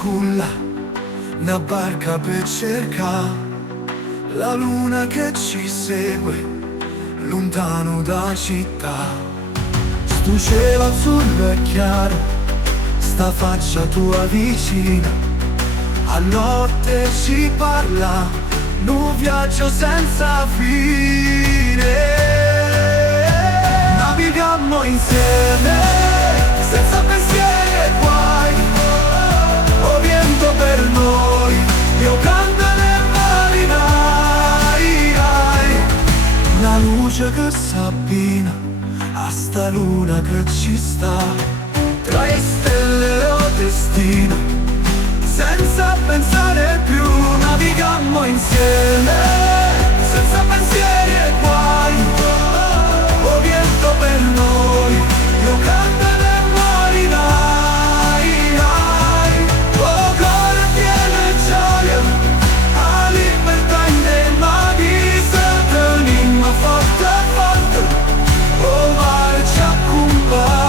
culla, una barca per cercare la luna che ci segue lontano da città. Sto cielo azzurro è chiaro, sta faccia tua vicina, a notte ci parla, un viaggio senza fine. Navighiamo insieme, senza pensieri e guai, o vento per noi, io canto nel marinai. La luce che s'abbina a sta luna che ci sta, tra le stelle o destino, senza pensare più. Navighiamo insieme, senza pensieri e guai, o vento per noi, io canto nel marinai. Oh, cuore pieno e gioia, a libertà in dei mani, sempre un'anima forte, forte, oh mare ci accompagna.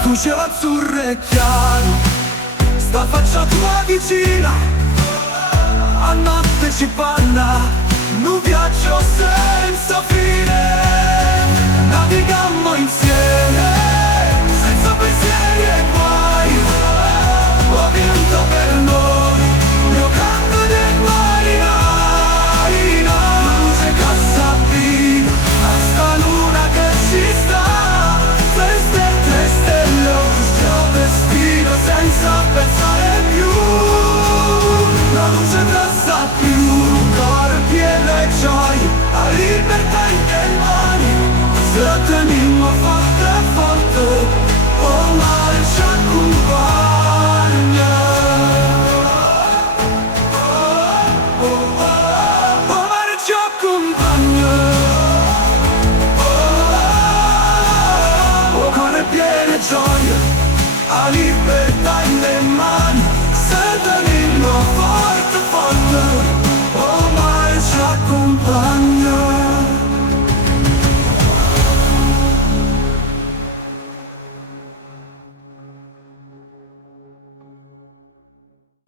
Sto cielo azzurro e chiaro, sta faccia tua vicina, a notte ci parla, un viaggio senza fine. Navighiamo insieme, senza pensieri e guai, o vento per noi, io canto nel marinai. Luce che s'abbina a sta luna che ci sta, tre stelle o destino, senza pensare più. La luce che sa più, cuore pieno e gioia, a libertà in te mani, se tenimmo forte, forte, oh mare ci accompagna. Oh mare ci accompagna. Oh cuore pieno e gioia, a libertà